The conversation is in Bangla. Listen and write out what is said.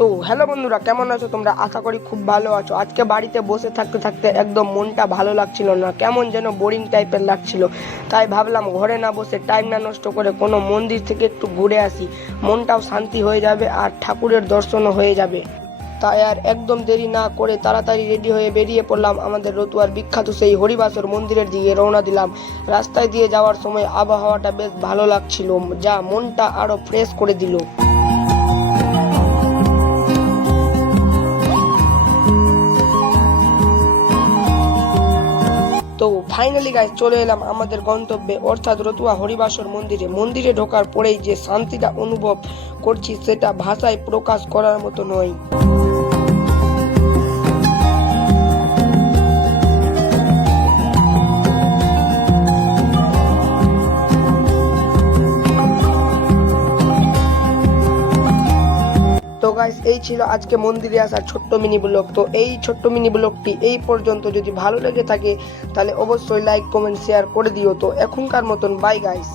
তো হ্যালো বন্ধুরা, কেমন আছো তোমরা? আশা করি খুব ভালো আছো। আজকে বাড়িতে বসে থাকতে থাকতে একদম মনটা ভালো লাগছিল না, কেমন যেন বোরিং টাইপের লাগছিল। তাই ভাবলাম ঘরে না বসে টাইম না নষ্ট করে কোনো মন্দির থেকে একটু ঘুরে আসি, মনটাও শান্তি হয়ে যাবে আর ঠাকুরের দর্শনও হয়ে যাবে। তাই আর একদম দেরি না করে তাড়াতাড়ি রেডি হয়ে বেরিয়ে পড়লাম আমাদের রতুয়ার বিখ্যাত সেই হরিবাসর মন্দিরের দিকে রওনা দিলাম। রাস্তায় দিয়ে যাওয়ার সময় আবহাওয়াটা বেশ ভালো লাগছিল, যা মনটা আরো ফ্রেশ করে দিল। তো ফাইনালি গাইস চলে এলাম আমাদের গন্তব্যে, অর্থাৎ রতুয়া হরিবাসর মন্দিরে। মন্দিরে ঢোকার পরেই যে শান্তিটা অনুভব করছি সেটা ভাষায় প্রকাশ করার মতো নয়। তো গাইস এই ছিল আজকে মন্দিরে আসার ছোট্ট মিনি ব্লগ। তো এই ছোট্ট মিনি ব্লগটি এই পর্যন্ত, যদি ভালো লেগে থাকে তাহলে অবশ্যই লাইক কমেন্ট শেয়ার করে দিও। তো এখনকার মতন বাই গাইস।